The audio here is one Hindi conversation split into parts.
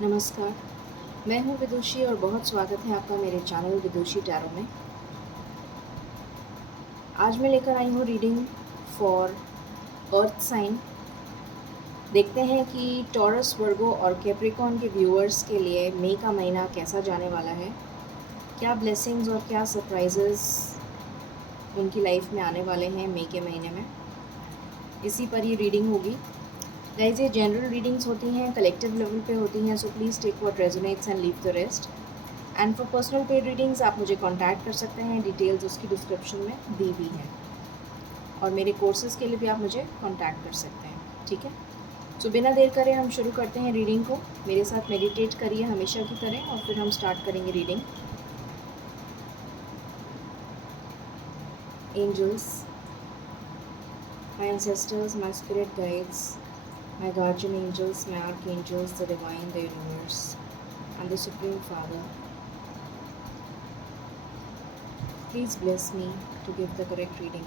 नमस्कार, मैं हूँ विदुषी और बहुत स्वागत है आपका मेरे चैनल विदुषी टैरो में। आज मैं लेकर आई हूँ रीडिंग फॉर अर्थ साइन। देखते हैं कि टॉरस, वर्गो और कैप्रिकॉर्न के व्यूअर्स के लिए मई का महीना कैसा जाने वाला है। क्या ब्लेसिंग्स और क्या सरप्राइजेस उनकी लाइफ में आने वाले हैं मई के महीने में, इसी पर ये रीडिंग होगी। गाइस, ये जनरल रीडिंग्स होती हैं, कलेक्टिव लेवल पे होती हैं, so please take what resonates and leave the rest. And for personal paid readings आप मुझे कांटेक्ट कर सकते हैं, डिटेल्स उसकी डिस्क्रिप्शन में दी हुई हैं। और मेरे कोर्सेज़ के लिए भी आप मुझे कांटेक्ट कर सकते हैं, ठीक है। सो बिना देर करे हम शुरू करते हैं रीडिंग को। मेरे साथ मेडिटेट करिए हमेशा की तरह और फिर हम स्टार्ट करेंगे reading. Angels, my ancestors, my spirit guides, my guardian angels, my archangels, the divine, the universe, and the Supreme Father, please bless me to give the correct reading.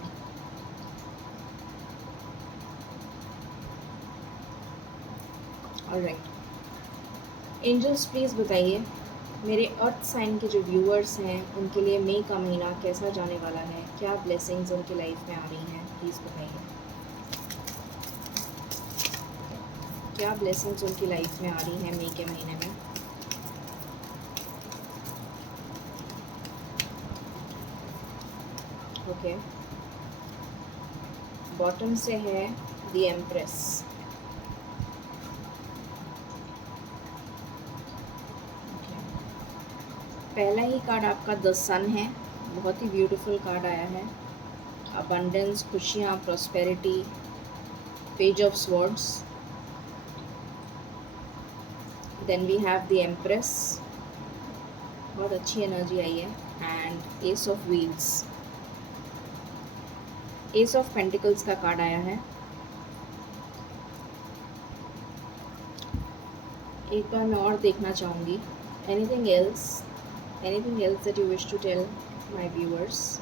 Alright. Angels, please बताइए मेरे अर्थ साइन के जो व्यूअर्स हैं उनके लिए मई का महीना कैसा जाने वाला है। क्या ब्लेसिंग्स उनकी लाइफ में आ रही हैं, प्लीज़ बताइए। क्या ब्लेसिंग्स उनकी लाइफ में आ रही हैं मई के महीने में। ओके, बॉटम से है द एम्प्रेस। पहला ही कार्ड आपका द सन है, बहुत ही ब्यूटीफुल कार्ड आया है। अबंडेंस, खुशियाँ, prosperity, page of swords. Then we have the empress, बहुत अच्छी एनर्जी आई है। And ace of wheels, ace of pentacles का कार्ड आया है। एक बार मैं और देखना चाहूँगी। Anything else that you wish to tell my viewers.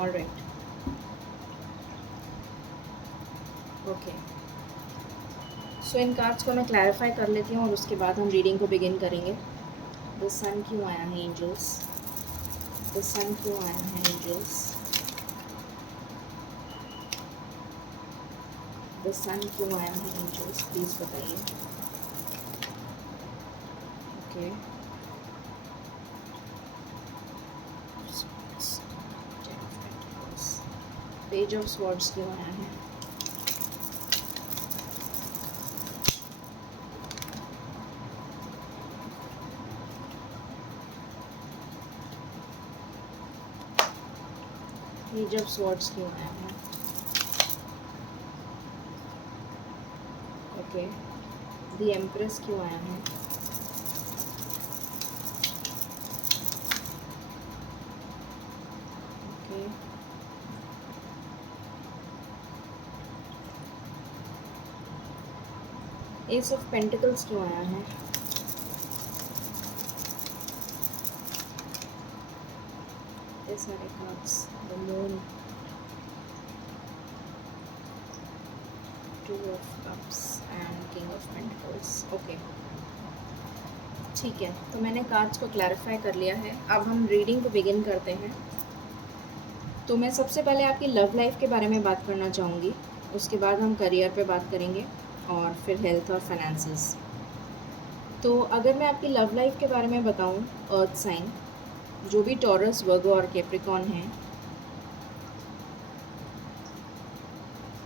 Alright, okay. So इन कार्ड्स को मैं क्लैरिफाई कर लेती हूँ और उसके बाद हम रीडिंग को बिगिन करेंगे। द सन क्यों आया है एंजल्स, द सन क्यों आया है एंजल्स, द सन क्यों आया है एंजल्स, प्लीज़ बताइए। ओके, पेज ऑफ स्वॉर्ड्स क्यों आया है, पेज ऑफ स्वॉर्ड्स क्यों आया है। ओके, द एम्प्रेस क्यों आया है, ओके, एस ऑफ पेंटिकल्स क्यों आया है, ये सारे cards, the moon, two of cups and king of pentacles. Okay, ठीक है, तो मैंने कार्ड्स को क्लैरिफाई कर लिया है। अब हम रीडिंग को बिगिन करते हैं। तो मैं सबसे पहले आपकी लव लाइफ के बारे में बात करना चाहूँगी, उसके बाद हम करियर पे बात करेंगे और फिर हेल्थ और फाइनेंसेस। तो अगर मैं आपकी लव लाइफ के बारे में बताऊँ, अर्थ साइन जो भी टॉरस, वर्गो और कैप्रिकॉर्न हैं,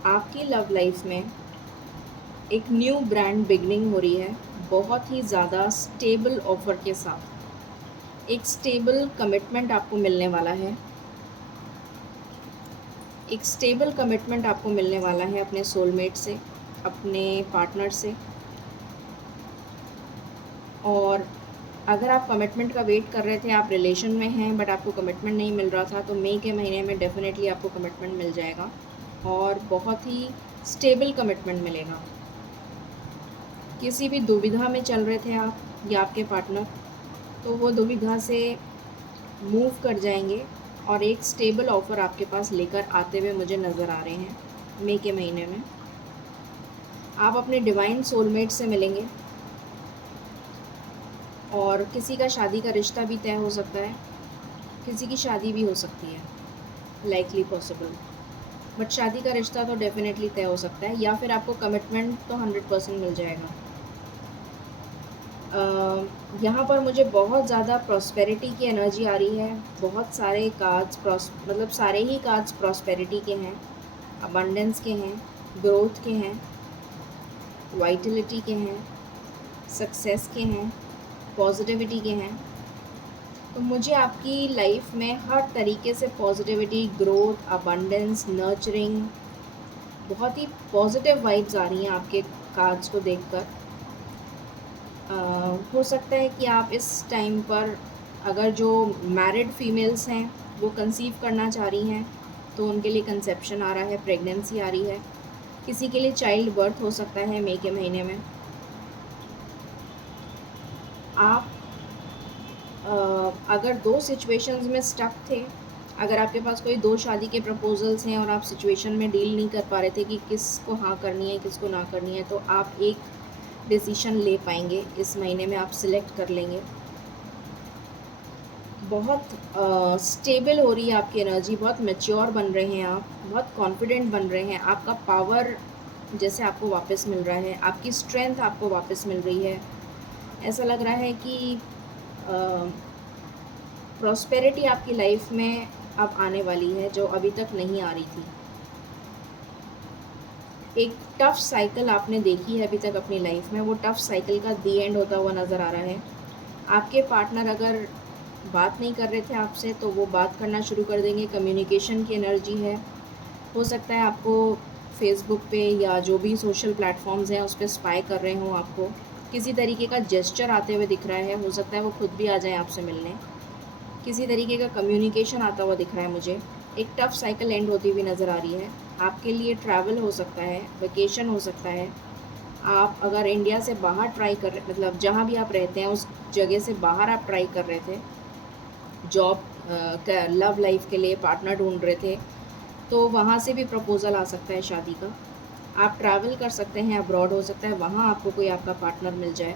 आपकी लव लाइफ में एक न्यू ब्रांड बिगनिंग हो रही है, बहुत ही ज़्यादा स्टेबल ऑफर के साथ। एक स्टेबल कमिटमेंट आपको मिलने वाला है, एक स्टेबल कमिटमेंट आपको मिलने वाला है अपने सोलमेट से, अपने पार्टनर से। और अगर आप कमिटमेंट का वेट कर रहे थे, आप रिलेशन में हैं बट आपको कमिटमेंट नहीं मिल रहा था, तो मई के महीने में डेफिनेटली आपको कमिटमेंट मिल जाएगा। और बहुत ही स्टेबल कमिटमेंट मिलेगा। किसी भी दुविधा में चल रहे थे आप या आपके पार्टनर, तो वो दुविधा से मूव कर जाएंगे और एक स्टेबल ऑफ़र आपके पास लेकर आते हुए मुझे नज़र आ रहे हैं मई के महीने में। आप अपने डिवाइन सोलमेट से मिलेंगे और किसी का शादी का रिश्ता भी तय हो सकता है, किसी की शादी भी हो सकती है, लाइकली पॉसिबल, बट शादी का रिश्ता तो डेफिनेटली तय हो सकता है, या फिर आपको कमिटमेंट तो 100% मिल जाएगा। यहाँ पर मुझे बहुत ज़्यादा प्रॉस्पेरिटी की एनर्जी आ रही है। बहुत सारे कार्ड्स मतलब सारे ही कार्ड्स प्रॉस्पेरिटी के हैं, अबंडेंस के हैं, ग्रोथ के हैं, वाइटलिटी के हैं, सक्सेस के हैं, पॉजिटिविटी के हैं। तो मुझे आपकी लाइफ में हर तरीके से पॉजिटिविटी, ग्रोथ, अबंडेंस, नर्चरिंग, बहुत ही पॉजिटिव वाइब्स आ रही हैं आपके कार्ड्स को देखकर। हो सकता है कि आप इस टाइम पर, अगर जो मैरिड फीमेल्स हैं वो कंसीव करना चाह रही हैं, तो उनके लिए कंसेप्शन आ रहा है, प्रेगनेंसी आ रही है। किसी के लिए चाइल्ड बर्थ हो सकता है मई के महीने में। आप अगर 2 सिचुएशंस में स्टक थे, अगर आपके पास कोई 2 शादी के प्रपोजल्स हैं और आप सिचुएशन में डील नहीं कर पा रहे थे कि किसको हाँ करनी है, किसको ना करनी है, तो आप एक डिसीशन ले पाएंगे इस महीने में, आप सिलेक्ट कर लेंगे। बहुत स्टेबल हो रही है आपकी एनर्जी, बहुत मैच्योर बन रहे हैं आप, बहुत कॉन्फिडेंट बन रहे हैं। आपका पावर जैसे आपको वापस मिल रहा है, आपकी स्ट्रेंथ आपको वापस मिल रही है। ऐसा लग रहा है कि प्रॉस्पेरिटी आपकी लाइफ में अब आने वाली है, जो अभी तक नहीं आ रही थी। एक टफ़ साइकिल आपने देखी है अभी तक अपनी लाइफ में, वो टफ़ साइकिल का दी एंड होता हुआ नज़र आ रहा है। आपके पार्टनर अगर बात नहीं कर रहे थे आपसे, तो वो बात करना शुरू कर देंगे। कम्युनिकेशन की एनर्जी है। हो सकता है आपको फेसबुक पे या जो भी सोशल प्लेटफॉर्म्स हैं उस पर स्पाई कर रहे हों, आपको किसी तरीके का जेस्चर आते हुए दिख रहा है। हो सकता है वो खुद भी आ जाए आपसे मिलने। किसी तरीके का कम्युनिकेशन आता हुआ दिख रहा है मुझे। एक टफ़ साइकिल एंड होती हुई नज़र आ रही है। आपके लिए ट्रैवल हो सकता है, वेकेशन हो सकता है। आप अगर इंडिया से बाहर ट्राई कर रहे, मतलब जहाँ भी आप रहते हैं उस जगह से बाहर आप ट्राई कर रहे थे, जॉब लव लाइफ के लिए पार्टनर ढूंढ रहे थे, तो वहाँ से भी प्रपोज़ल आ सकता है शादी का। आप ट्रैवल कर सकते हैं, अब्रॉड हो सकता है, वहाँ आपको कोई आपका पार्टनर मिल जाए।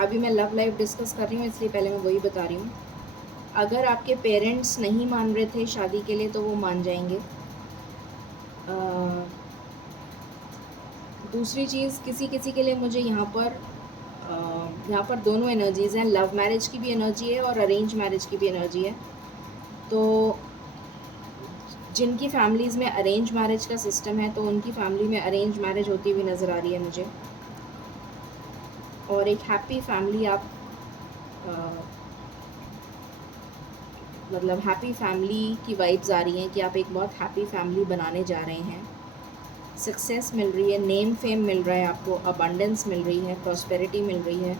अभी मैं लव लाइफ डिस्कस कर रही हूँ, इसलिए पहले मैं वही बता रही हूँ। अगर आपके पेरेंट्स नहीं मान रहे थे शादी के लिए, तो वो मान जाएंगे। दूसरी चीज़, किसी किसी के लिए मुझे यहाँ पर दोनों एनर्जीज़ हैं। लव मैरिज की भी एनर्जी है और अरेंज मैरिज की भी एनर्जी है। तो जिनकी फैमिलीज़ में अरेंज मैरिज का सिस्टम है, तो उनकी फैमिली में अरेंज मैरिज होती हुई नज़र आ रही है मुझे। और एक हैप्पी फैमिली आप मतलब हैप्पी फैमिली की वाइब्स आ रही हैं कि आप एक बहुत हैप्पी फैमिली बनाने जा रहे हैं। सक्सेस मिल रही है, नेम फेम मिल रहा है आपको, अबंडेंस मिल रही है, प्रॉस्पेरिटी मिल रही है।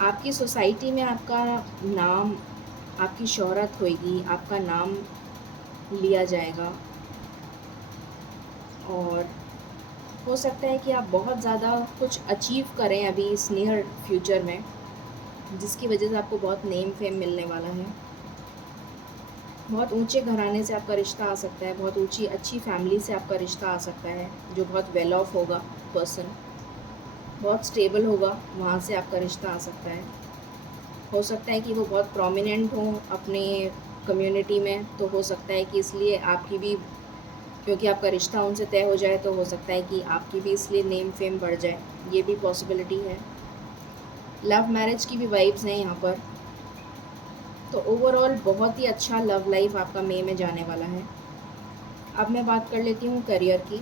आपकी सोसाइटी में आपका नाम, आपकी शोहरत होएगी, आपका नाम लिया जाएगा। और हो सकता है कि आप बहुत ज़्यादा कुछ अचीव करें अभी इस नियर फ्यूचर में, जिसकी वजह से आपको बहुत नेम फेम मिलने वाला है। बहुत ऊंचे घराने से आपका रिश्ता आ सकता है, बहुत ऊंची अच्छी फैमिली से आपका रिश्ता आ सकता है, जो बहुत वेल ऑफ होगा पर्सन, बहुत स्टेबल होगा, वहाँ से आपका रिश्ता आ सकता है। हो सकता है कि वो बहुत प्रोमिनेंट हों अपने कम्युनिटी में, तो हो सकता है कि इसलिए आपकी भी, क्योंकि आपका रिश्ता उनसे तय हो जाए, तो हो सकता है कि आपकी भी इसलिए नेम फेम बढ़ जाए। ये भी पॉसिबिलिटी है। लव मैरिज की भी वाइब्स हैं यहाँ पर। तो ओवरऑल बहुत ही अच्छा लव लाइफ आपका मई में जाने वाला है। अब मैं बात कर लेती हूँ करियर की।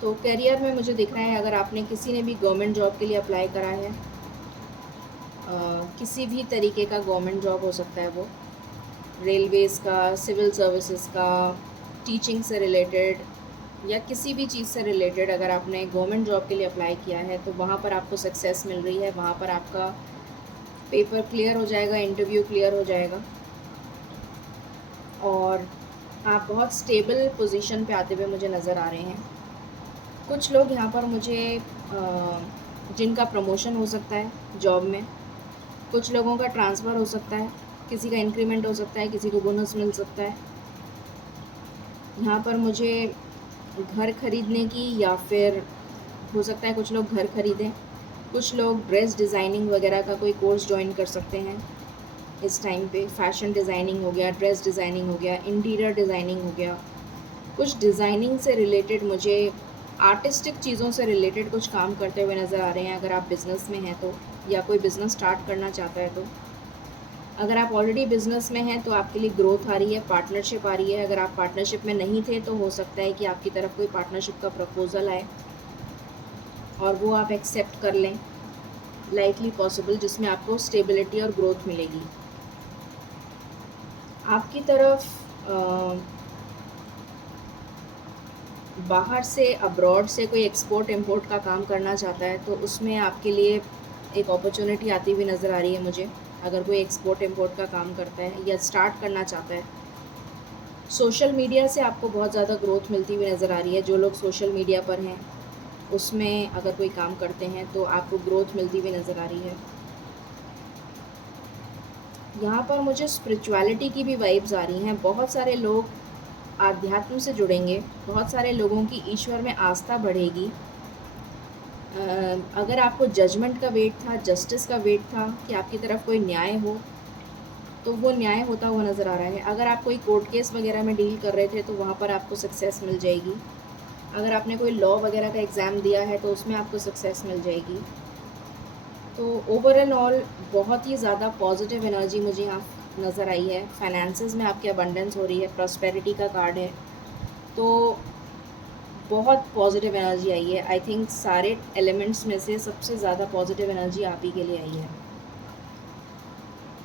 तो करियर में मुझे दिख रहा है, अगर आपने किसी ने भी गवर्नमेंट जॉब के लिए अप्लाई करा है, किसी भी तरीके का गवर्नमेंट जॉब हो सकता है, वो रेलवेज़ का, सिविल सर्विसेज का, टीचिंग से रिलेटेड या किसी भी चीज़ से रिलेटेड, अगर आपने गवर्नमेंट जॉब के लिए अप्लाई किया है, तो वहाँ पर आपको सक्सेस मिल रही है। वहाँ पर आपका पेपर क्लियर हो जाएगा, इंटरव्यू क्लियर हो जाएगा। और आप बहुत स्टेबल पोजीशन पे आते हुए मुझे नज़र आ रहे हैं। कुछ लोग यहाँ पर मुझे जिनका प्रमोशन हो सकता है जॉब में, कुछ लोगों का ट्रांसफ़र हो सकता है, किसी का इंक्रीमेंट हो सकता है, किसी को बोनस मिल सकता है। यहाँ पर मुझे घर खरीदने की या फिर हो सकता है कुछ लोग घर खरीदें, कुछ लोग ड्रेस डिज़ाइनिंग वगैरह का कोई कोर्स जॉइन कर सकते हैं इस टाइम पे। फ़ैशन डिज़ाइनिंग हो गया, ड्रेस डिज़ाइनिंग हो गया, इंटीरियर डिज़ाइनिंग हो गया। कुछ डिज़ाइनिंग से रिलेटेड मुझे आर्टिस्टिक चीज़ों से रिलेटेड कुछ काम करते हुए नज़र आ रहे हैं, अगर आप बिज़नेस में हैं तो, या कोई बिज़नेस स्टार्ट करना चाहता है तो। अगर आप ऑलरेडी बिज़नेस में हैं तो आपके लिए ग्रोथ आ रही है, पार्टनरशिप आ रही है। अगर आप पार्टनरशिप में नहीं थे तो हो सकता है कि आपकी तरफ कोई पार्टनरशिप का प्रपोज़ल आए और वो आप एक्सेप्ट कर लें, लाइकली पॉसिबल, जिसमें आपको स्टेबिलिटी और ग्रोथ मिलेगी। आपकी तरफ बाहर से, अब्रॉड से कोई एक्सपोर्ट इम्पोर्ट का काम करना चाहता है तो उसमें आपके लिए एक अपॉर्चुनिटी आती हुई नज़र आ रही है मुझे। अगर कोई एक्सपोर्ट इम्पोर्ट का काम करता है या स्टार्ट करना चाहता है, सोशल मीडिया से आपको बहुत ज़्यादा ग्रोथ मिलती हुई नज़र आ रही है। जो लोग सोशल मीडिया पर हैं उसमें अगर कोई काम करते हैं तो आपको ग्रोथ मिलती हुई नज़र आ रही है। यहाँ पर मुझे स्पिरिचुअलिटी की भी वाइब्स आ रही हैं। बहुत सारे लोग आध्यात्म से जुड़ेंगे, बहुत सारे लोगों की ईश्वर में आस्था बढ़ेगी। अगर आपको जजमेंट का वेट था, जस्टिस का वेट था कि आपकी तरफ कोई न्याय हो, तो वो न्याय होता हुआ नज़र आ रहा है। अगर आप कोई कोर्ट केस वगैरह में डील कर रहे थे तो वहाँ पर आपको सक्सेस मिल जाएगी। अगर आपने कोई लॉ वगैरह का एग्ज़ाम दिया है तो उसमें आपको सक्सेस मिल जाएगी। तो ओवरऑल बहुत ही ज़्यादा पॉजिटिव एनर्जी मुझे यहाँ नज़र आई है। फाइनेंसेस में आपकी अबंडेंस हो रही है, प्रॉस्पेरिटी का कार्ड है, तो बहुत पॉजिटिव एनर्जी आई है। आई थिंक सारे एलिमेंट्स में से सबसे ज़्यादा पॉजिटिव एनर्जी आप ही के लिए आई है।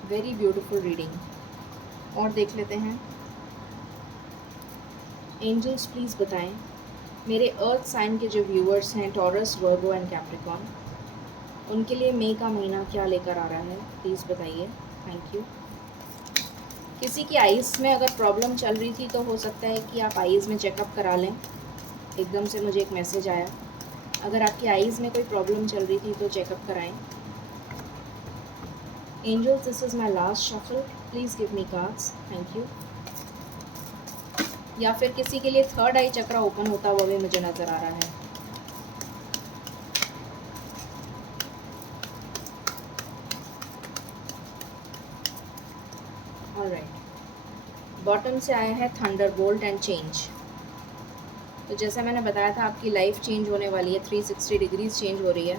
Very beautiful reading. और देख लेते हैं। एंजल्स प्लीज़ बताएं मेरे अर्थ साइन के जो व्यूअर्स हैं, टॉरस, वर्गो एंड कैप्रिकॉर्न, उनके लिए मई का महीना क्या लेकर आ रहा है, प्लीज़ बताइए। Thank you. किसी की आइज़ में अगर प्रॉब्लम चल रही थी तो हो सकता है कि आप आइज़ में चेकअप करा लें। एकदम से मुझे एक मैसेज आया। अगर आपकी आइज़ में कोई प्रॉब्लम चल रही थी तो चेकअप कराएं। Angels, this is my last shuffle, please give me cards, thank you. या फिर किसी के लिए थर्ड आई चक्रा ओपन होता हुआ भी मुझे नज़र आ रहा है। ऑलराइट, बॉटम से आया है थंडरबोल्ट एंड चेंज। तो जैसा मैंने बताया था, आपकी लाइफ चेंज होने वाली है, 360 डिग्रीज चेंज हो रही है।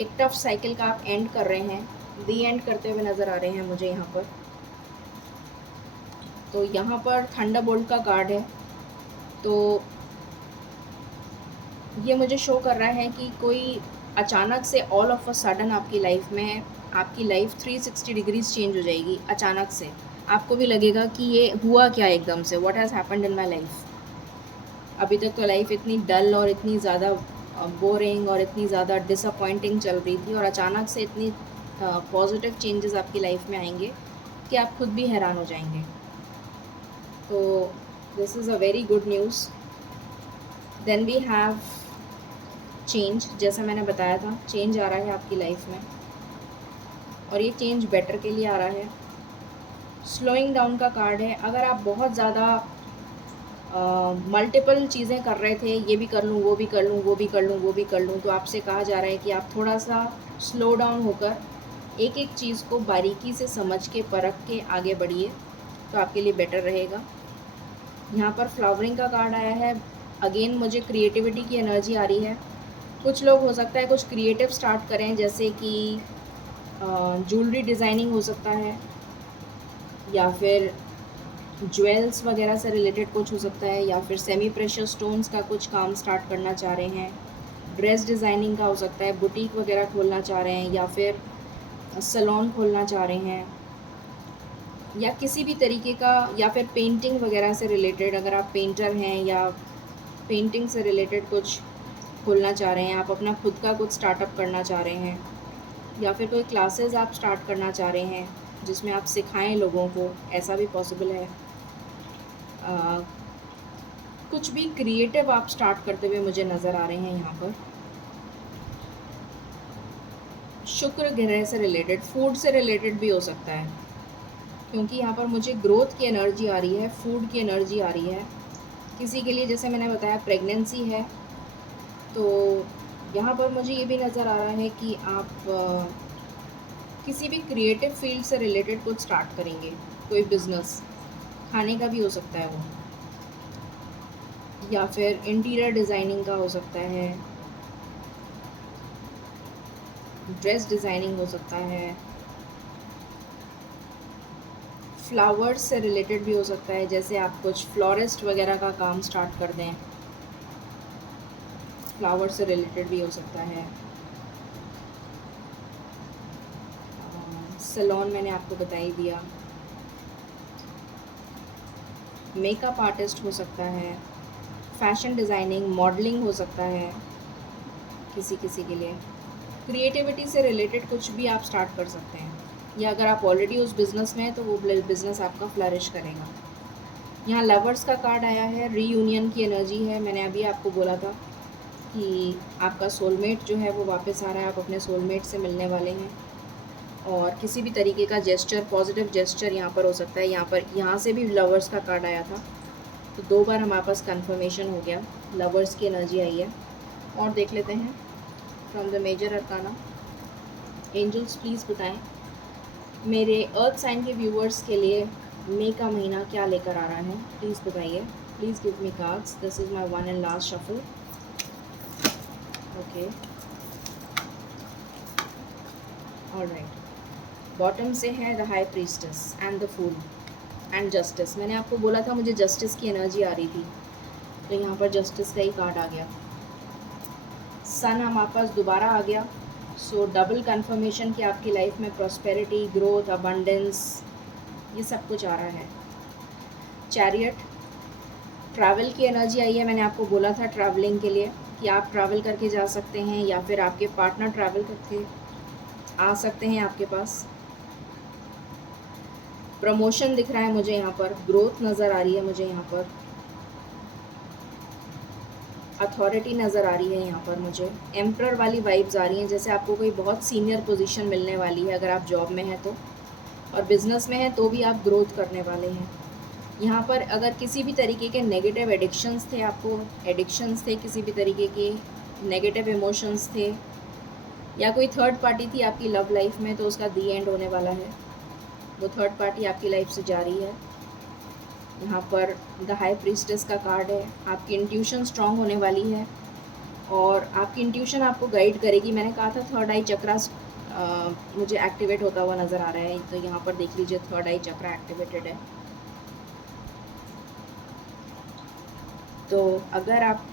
एक टफ साइकिल का आप एंड कर रहे हैं, दी एंड करते हुए नज़र आ रहे हैं मुझे यहाँ पर। तो यहाँ पर थंडरबोल्ट का कार्ड है, तो ये मुझे शो कर रहा है कि कोई अचानक से ऑल ऑफ अ सडन आपकी लाइफ में, आपकी लाइफ 360 डिग्रीज चेंज हो जाएगी अचानक से। आपको भी लगेगा कि ये हुआ क्या एकदम से, what has happened in my life. अभी तक तो लाइफ इतनी डल और इतनी ज़्यादा बोरिंग और इतनी ज़्यादा डिसअपॉइंटिंग चल रही थी, और अचानक से इतनी पॉजिटिव चेंजेस आपकी लाइफ में आएंगे कि आप खुद भी हैरान हो जाएंगे। तो this is a very good news. Then we have change. जैसा मैंने बताया था, चेंज आ रहा है आपकी लाइफ में, और ये चेंज बेटर के लिए आ रहा है। स्लोइंग डाउन का कार्ड है। अगर आप बहुत ज़्यादा मल्टीपल चीज़ें कर रहे थे, ये भी कर लूँ, वो भी कर लूँ, वो भी कर लूँ, वो भी कर लूँ, तो आपसे कहा जा रहा है कि आप थोड़ा सा स्लो डाउन होकर एक एक चीज़ को बारीकी से समझ के, परख के आगे बढ़िए, तो आपके लिए बेटर रहेगा। यहाँ पर फ्लावरिंग का कार्ड आया है। अगेन मुझे क्रिएटिविटी की एनर्जी आ रही है। कुछ लोग हो सकता है कुछ क्रिएटिव स्टार्ट करें, जैसे कि ज्वेलरी डिज़ाइनिंग हो सकता है, या फिर ज्वेल्स वगैरह से रिलेटेड कुछ हो सकता है, या फिर सेमी प्रेशियस स्टोन्स का कुछ काम स्टार्ट करना चाह रहे हैं। ड्रेस डिज़ाइनिंग का हो सकता है, बुटीक वगैरह खोलना चाह रहे हैं, या फिर सैलून खोलना चाह रहे हैं, या किसी भी तरीके का, या फिर पेंटिंग वगैरह से रिलेटेड, अगर आप पेंटर हैं या पेंटिंग से रिलेटेड कुछ खोलना चाह रहे हैं, आप अपना खुद का कुछ स्टार्टअप करना चाह रहे हैं, या फिर कोई क्लासेस आप स्टार्ट करना चाह रहे हैं जिसमें आप सिखाएं लोगों को, ऐसा भी पॉसिबल है। कुछ भी क्रिएटिव आप स्टार्ट करते हुए मुझे नज़र आ रहे हैं यहाँ पर। शुक्र ग्रह से रिलेटेड, फूड से रिलेटेड भी हो सकता है, क्योंकि यहाँ पर मुझे ग्रोथ की एनर्जी आ रही है, फूड की एनर्जी आ रही है। किसी के लिए, जैसे मैंने बताया, प्रेगनेंसी है, तो यहाँ पर मुझे ये भी नज़र आ रहा है कि आप किसी भी क्रिएटिव फील्ड से रिलेटेड कुछ स्टार्ट करेंगे, कोई बिजनेस, खाने का भी हो सकता है वो, या फिर इंटीरियर डिज़ाइनिंग का हो सकता है, ड्रेस डिज़ाइनिंग हो सकता है, फ्लावर्स से रिलेटेड भी हो सकता है, जैसे आप कुछ फ्लोरिस्ट वगैरह का काम स्टार्ट कर दें, फ्लावर से रिलेटेड भी हो सकता है। सैलून मैंने आपको बता ही दिया। मेकअप आर्टिस्ट हो सकता है, फैशन डिज़ाइनिंग, मॉडलिंग हो सकता है किसी किसी के लिए। क्रिएटिविटी से रिलेटेड कुछ भी आप स्टार्ट कर सकते हैं, या अगर आप ऑलरेडी उस बिज़नेस में हैं तो वो बिज़नेस आपका फ्लरिश करेगा। यहाँ लवर्स का कार्ड आया है, रीयूनियन की एनर्जी है। मैंने अभी आपको बोला था कि आपका सोलमेट जो है वो वापस आ रहा है, आप अपने सोलमेट से मिलने वाले हैं। और किसी भी तरीके का जेस्चर, पॉजिटिव जेस्चर यहाँ पर हो सकता है। यहाँ से भी लवर्स का कार्ड आया था, तो 2 बार हमारे पास कन्फर्मेशन हो गया, लवर्स की एनर्जी आई है। और देख लेते हैं from the major arcana. Angels please बताएं मेरे अर्थ साइन के व्यूवर्स के लिए मई का महीना क्या लेकर आ रहा है, प्लीज़ बताइए। Please give me cards. This is my one and last shuffle. Okay, alright. Bottom से है the high priestess and the fool and justice. मैंने आपको बोला था मुझे जस्टिस की एनर्जी आ रही थी, तो यहाँ पर जस्टिस का ही कार्ड आ गया। सन हमारे पास दोबारा आ गया, सो डबल कंफर्मेशन कि आपकी लाइफ में प्रॉस्पेरिटी, ग्रोथ, अबंडेंस, ये सब कुछ आ रहा है। चैरियट, ट्रैवल की एनर्जी आई है। मैंने आपको बोला था ट्रैवलिंग के लिए कि आप ट्रैवल करके जा सकते हैं, या फिर आपके पार्टनर ट्रैवल करके आ सकते हैं आपके पास। प्रमोशन दिख रहा है मुझे यहाँ पर, ग्रोथ नज़र आ रही है मुझे यहाँ पर, अथॉरिटी नज़र आ रही है यहाँ पर मुझे। एम्परर वाली वाइब्स आ रही हैं, जैसे आपको कोई बहुत सीनियर पोजीशन मिलने वाली है अगर आप जॉब में हैं तो, और बिज़नेस में हैं तो भी आप ग्रोथ करने वाले हैं। यहाँ पर अगर किसी भी तरीके के नेगेटिव एडिक्शंस थे, आपको एडिक्शंस थे, किसी भी तरीके के नेगेटिव इमोशंस थे, या कोई थर्ड पार्टी थी आपकी लव लाइफ में, तो उसका दी एंड होने वाला है। वो थर्ड पार्टी आपकी लाइफ से जा रही है। यहाँ पर द हाई प्रीस्टेस का कार्ड है। आपकी इंट्यूशन स्ट्रांग होने वाली है, और आपकी इंट्यूशन आपको गाइड करेगी। मैंने कहा था थर्ड आई चक्रा मुझे एक्टिवेट होता हुआ नज़र आ रहा है, तो यहाँ पर देख लीजिए थर्ड आई चक्रा एक्टिवेटेड है। तो अगर आप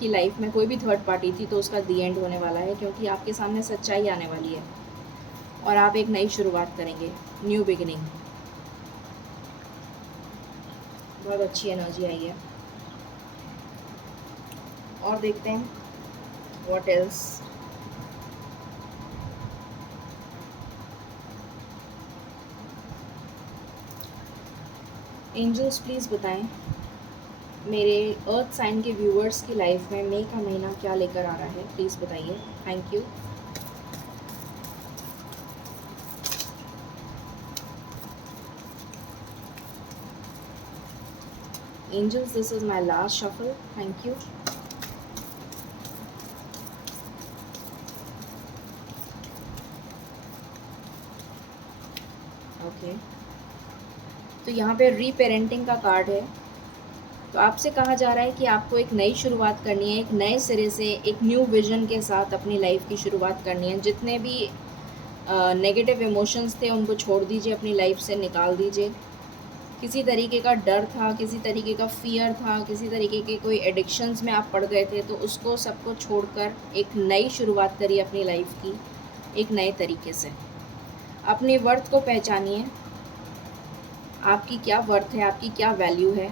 की लाइफ में कोई भी थर्ड पार्टी थी तो उसका दी एंड होने वाला है, क्योंकि आपके सामने सच्चाई आने वाली है और आप एक नई शुरुआत करेंगे, न्यू बिगिनिंग। बहुत अच्छी एनर्जी आई है। और देखते हैं व्हाट एल्स। एंजल्स प्लीज़ बताएं मेरे अर्थ साइन के व्यूवर्स की लाइफ में मई का महीना क्या लेकर आ रहा है, प्लीज़ बताइए। Thank you. Angels, this is my last shuffle. Thank you. Okay, तो यहाँ पे रीपेरेंटिंग का कार्ड है। तो आपसे कहा जा रहा है कि आपको एक नई शुरुआत करनी है, एक नए सिरे से, एक न्यू विजन के साथ अपनी लाइफ की शुरुआत करनी है। जितने भी नेगेटिव इमोशंस थे उनको छोड़ दीजिए, अपनी लाइफ से निकाल दीजिए। किसी तरीके का डर था, किसी तरीके का फियर था, किसी तरीके के कोई एडिक्शंस में आप पड़ गए थे, तो उसको सबको छोड़कर एक नई शुरुआत करिए अपनी लाइफ की, एक नए तरीके से। अपने वर्थ को पहचानिए, आपकी क्या वर्थ है, आपकी क्या वैल्यू है।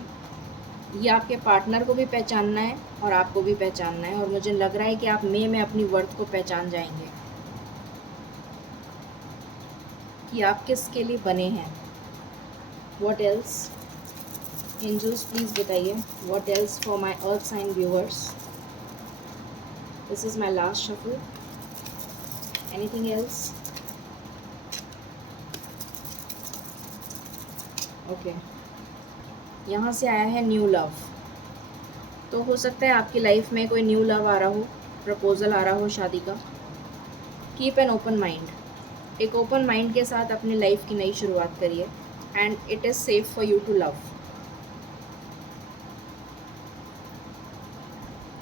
ये आपके पार्टनर को भी पहचानना है और आपको भी पहचानना है, और मुझे लग रहा है कि आप मई में अपनी वर्थ को पहचान जाएंगे कि आप किसके लिए बने हैं। What else. एंजल्स प्लीज़ बताइए what else for my earth sign viewers. This is my last shuffle. Anything else? Okay, यहाँ से आया है न्यू लव। तो हो सकता है आपकी लाइफ में कोई न्यू लव आ रहा हो, प्रपोज़ल आ रहा हो शादी का। Keep an open mind. एक ओपन माइंड के साथ अपनी लाइफ की नई शुरुआत करिए and it is safe for you to love.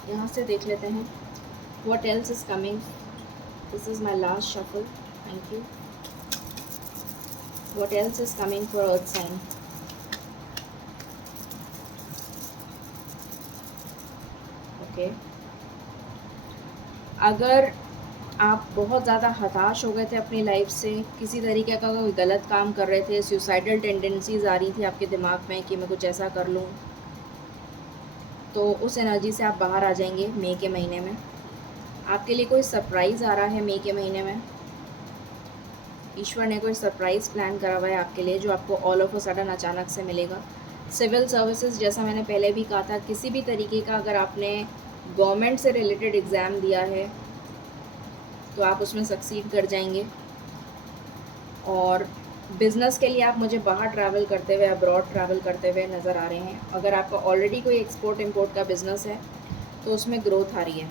यहाँ से देख लेते हैं what else is coming. This is my last shuffle. Thank you. What else is coming for earth sign. Okay, अगर आप बहुत ज़्यादा हताश हो गए थे अपनी लाइफ से, किसी तरीके का कोई गलत काम कर रहे थे, सुसाइडल टेंडेंसीज आ रही थी आपके दिमाग में कि मैं कुछ ऐसा कर लूँ, तो उस एनर्जी से आप बाहर आ जाएंगे मई के महीने में। आपके लिए कोई सरप्राइज़ आ रहा है मई के महीने में। ईश्वर ने कोई सरप्राइज़ प्लान करा हुआ है आपके लिए जो आपको ऑल ऑफ अ सडन अचानक से मिलेगा। सिविल सर्विसेज, जैसा मैंने पहले भी कहा था, किसी भी तरीके का अगर आपने गवर्नमेंट से रिलेटेड एग्ज़ाम दिया है तो आप उसमें सक्सीड कर जाएंगे। और बिज़नेस के लिए आप मुझे बाहर ट्रैवल करते हुए, अब्रॉड ट्रैवल करते हुए नज़र आ रहे हैं। अगर आपका ऑलरेडी कोई एक्सपोर्ट इंपोर्ट का बिज़नेस है तो उसमें ग्रोथ आ रही है।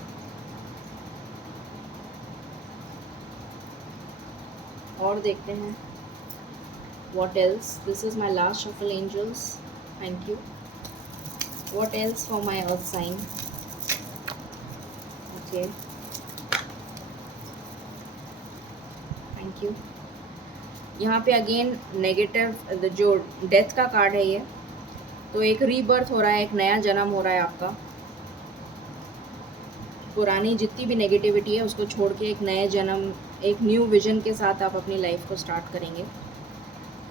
और देखते हैं what else. This is my last shuffle angels. Thank you. What else for my earth sign. Okay, thank you. यहाँ पे अगेन नेगेटिव जो डेथ का कार्ड है ये, तो एक रीबर्थ हो रहा है, एक नया जन्म हो रहा है आपका। पुरानी जितनी भी नेगेटिविटी है उसको छोड़ के एक नए जन्म, एक न्यू विजन के साथ आप अपनी लाइफ को स्टार्ट करेंगे।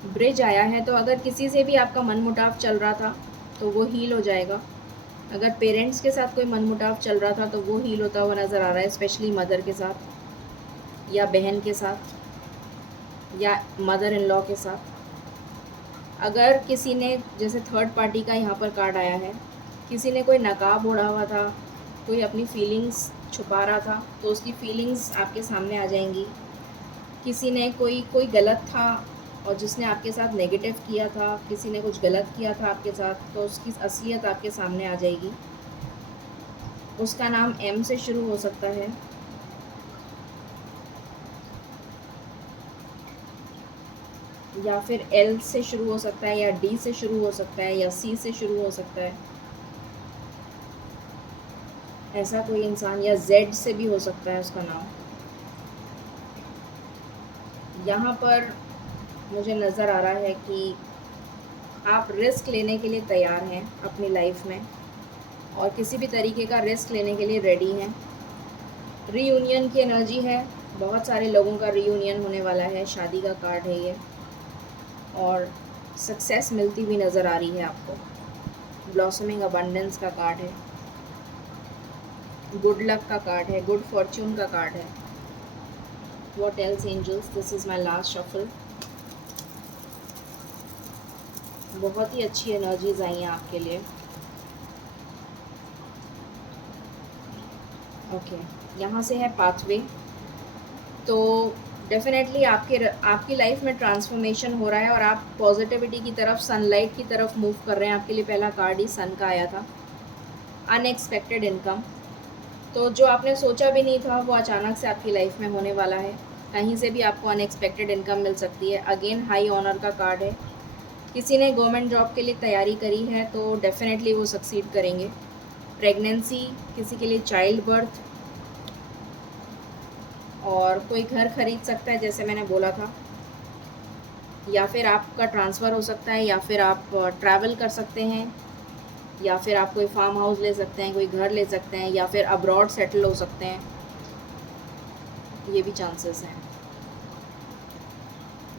ब्रिज आया है, तो अगर किसी से भी आपका मनमुटाव चल रहा था तो वो हील हो जाएगा। अगर पेरेंट्स के साथ कोई मनमुटाव चल रहा था तो वो हील होता हुआ नज़र आ रहा है, स्पेशली मदर के साथ या बहन के साथ या मदर इन लॉ के साथ। अगर किसी ने, जैसे थर्ड पार्टी का यहाँ पर कार्ड आया है, किसी ने कोई नकाब ओढ़ा हुआ था, कोई अपनी फीलिंग्स छुपा रहा था, तो उसकी फीलिंग्स आपके सामने आ जाएंगी। किसी ने कोई गलत था और जिसने आपके साथ नेगेटिव किया था, किसी ने कुछ गलत किया था आपके साथ, तो उसकी असलियत आपके सामने आ जाएगी। उसका नाम एम से शुरू हो सकता है, या फिर एल से शुरू हो सकता है, या डी से शुरू हो सकता है, या सी से शुरू हो सकता है। ऐसा कोई इंसान, या जेड से भी हो सकता है उसका नाम। यहाँ पर मुझे नज़र आ रहा है कि आप रिस्क लेने के लिए तैयार हैं अपनी लाइफ में, और किसी भी तरीके का रिस्क लेने के लिए रेडी हैं। रीयूनियन की एनर्जी है, बहुत सारे लोगों का रीयूनियन होने वाला है, शादी का कार्ड है ये, और सक्सेस मिलती हुई नज़र आ रही है आपको। ब्लॉसमिंग अबंडेंस का कार्ड है, गुड लक का कार्ड है, गुड फॉर्च्यून का कार्ड है। What else angels. This is my last shuffle. बहुत ही अच्छी एनर्जीज आई हैं आपके लिए। ओके, यहाँ से है पाथवे। तो डेफिनेटली आपकी लाइफ में ट्रांसफॉर्मेशन हो रहा है और आप पॉजिटिविटी की तरफ, सनलाइट की तरफ मूव कर रहे हैं। आपके लिए पहला कार्ड ही सन का आया था। अनएक्सपेक्टेड इनकम, तो जो आपने सोचा भी नहीं था वो अचानक से आपकी लाइफ में होने वाला है। कहीं से भी आपको अनएक्सपेक्टेड इनकम मिल सकती है। अगेन हाई ऑनर का कार्ड है। किसी ने गवर्नमेंट जॉब के लिए तैयारी करी है तो डेफिनेटली वो सक्सीड करेंगे। प्रेगनेंसी, किसी के लिए चाइल्ड बर्थ, और कोई घर खरीद सकता है जैसे मैंने बोला था, या फिर आपका ट्रांसफ़र हो सकता है, या फिर आप ट्रैवल कर सकते हैं, या फिर आप कोई फार्म हाउस ले सकते हैं, कोई घर ले सकते हैं, या फिर अब्रॉड सेटल हो सकते हैं। ये भी चांसेस हैं।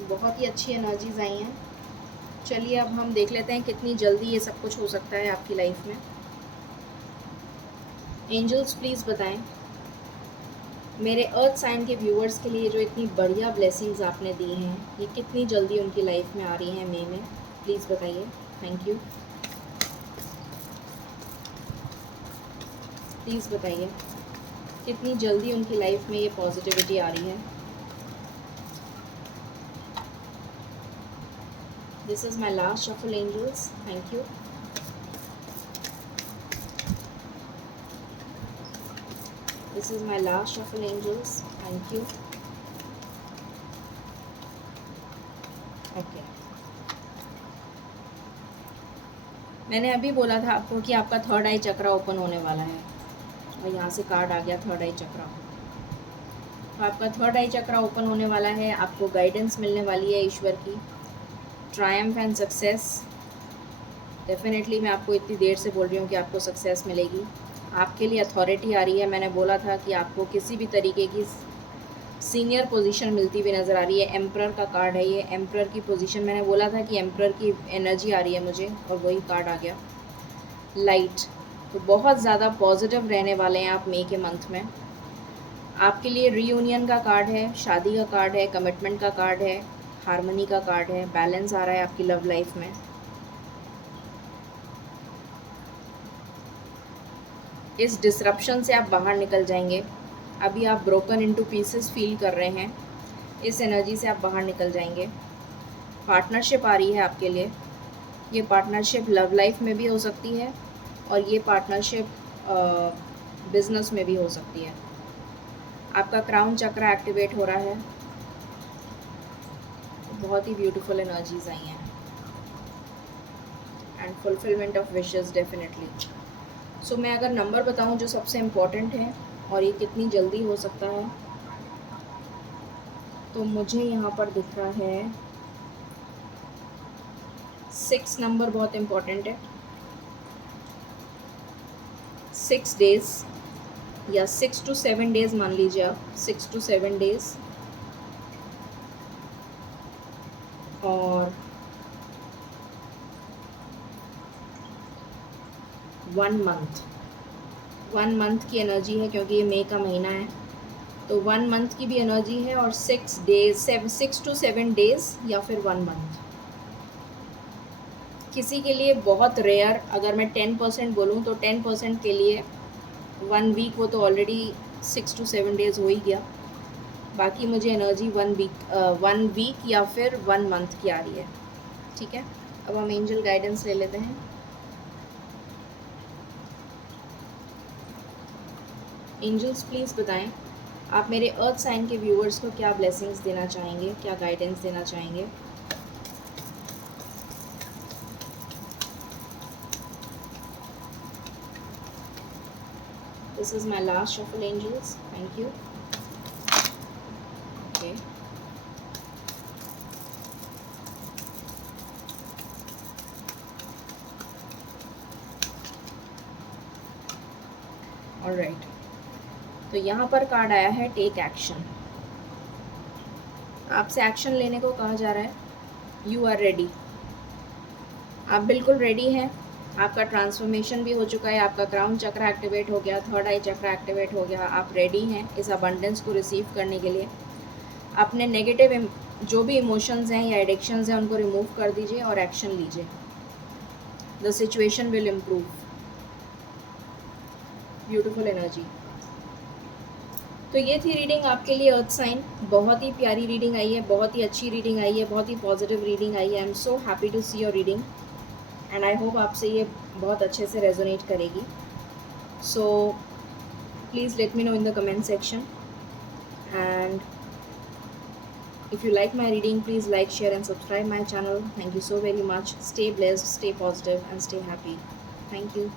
बहुत ही अच्छी एनर्जीज़ आई हैं। चलिए अब हम देख लेते हैं कितनी जल्दी ये सब कुछ हो सकता है आपकी लाइफ में। एंजल्स प्लीज़ बताएं मेरे अर्थ साइन के व्यूअर्स के लिए जो इतनी बढ़िया ब्लेसिंग्स आपने दी हैं, ये कितनी जल्दी उनकी लाइफ में आ रही हैं मई में। प्लीज़ बताइए। Thank you. प्लीज़ बताइए कितनी जल्दी उनकी लाइफ में ये पॉजिटिविटी आ रही है। This is my last shuffle angels, thank you. This is my last shuffle angels, thank you. Okay, मैंने अभी बोला था आपको कि आपका थर्ड आई चक्रा ओपन होने वाला है, और यहाँ से कार्ड आ गया थर्ड आई चक्रा। तो आपका थर्ड आई चक्रा ओपन होने वाला है, आपको गाइडेंस मिलने वाली है ईश्वर की, ट्रायम्फ एंड सक्सेस। डेफिनेटली मैं आपको इतनी देर से बोल रही हूँ कि आपको सक्सेस मिलेगी। आपके लिए अथॉरिटी आ रही है। मैंने बोला था कि आपको किसी भी तरीके की सीनियर पोजीशन मिलती हुई नज़र आ रही है। एम्परर का कार्ड है ये, एम्परर की पोजीशन। मैंने बोला था कि एम्परर की एनर्जी आ रही है मुझे, और वही कार्ड आ गया, लाइट। तो बहुत ज़्यादा पॉजिटिव रहने वाले हैं आप मई के मंथ में। आपके लिए रीयूनियन का कार्ड है, शादी का कार्ड है, कमिटमेंट का कार्ड है, हारमनी का कार्ड है, बैलेंस आ रहा है आपकी लव लाइफ में। इस डिसरप्शन से आप बाहर निकल जाएंगे। अभी आप ब्रोकन इनटू पीसेस फील कर रहे हैं, इस एनर्जी से आप बाहर निकल जाएंगे। पार्टनरशिप आ रही है आपके लिए। ये पार्टनरशिप लव लाइफ में भी हो सकती है, और ये पार्टनरशिप बिजनेस में भी हो सकती है। आपका क्राउन चक्र एक्टिवेट हो रहा है। बहुत ही ब्यूटीफुल एनर्जीज आई हैं, and fulfilment of wishes definitely. So मैं अगर नंबर बताऊं जो सबसे इम्पोर्टेंट है, और ये कितनी जल्दी हो सकता है, तो मुझे यहाँ पर दिख रहा है 6 नंबर बहुत इम्पोर्टेंट है। 6 डेज या 6 to 7 डेज मान लीजिए आप, 6 to 7 डेज, और 1 मंथ। 1 मंथ की एनर्जी है, क्योंकि ये मई का महीना है, तो 1 मंथ की भी एनर्जी है, और 6 डेज, 6 to 7 डेज या फिर 1 मंथ। किसी के लिए बहुत रेयर, अगर मैं 10% बोलूँ तो 10% के लिए 1 वीक, वो तो ऑलरेडी 6 to 7 डेज हो ही गया। बाकी मुझे एनर्जी 1 वीक या फिर 1 मंथ की आ रही है। ठीक है, अब हम एंजल गाइडेंस ले लेते हैं। एंजल्स प्लीज़ बताएं आप मेरे अर्थ साइन के व्यूअर्स को क्या ब्लेसिंग्स देना चाहेंगे, क्या गाइडेंस देना चाहेंगे। This is my last shuffle, angels. Thank you. Okay. All right. तो यहाँ पर कार्ड आया है टेक एक्शन। आपसे एक्शन लेने को कहा जा रहा है। You are ready. आप बिल्कुल रेडी हैं। आपका ट्रांसफॉर्मेशन भी हो चुका है, आपका क्राउन चक्र एक्टिवेट हो गया, थर्ड आई चक्र एक्टिवेट हो गया। आप रेडी हैं इस अबंडेंस को रिसीव करने के लिए। अपने नेगेटिव जो भी इमोशंस हैं या एडिक्शंस हैं उनको रिमूव कर दीजिए और एक्शन लीजिए। The situation will improve. Beautiful energy. तो ये थी रीडिंग आपके लिए अर्थ साइन। बहुत ही प्यारी रीडिंग आई है, बहुत ही अच्छी रीडिंग आई है, बहुत ही पॉजिटिव रीडिंग आई है। I am so happy to see your reading, and I hope आपसे ये बहुत अच्छे से रेजोनेट करेगी। So please let me know in the comment section, and if you like my reading, please like, share and subscribe my channel. Thank you so very much. Stay blessed, stay positive and stay happy. Thank you.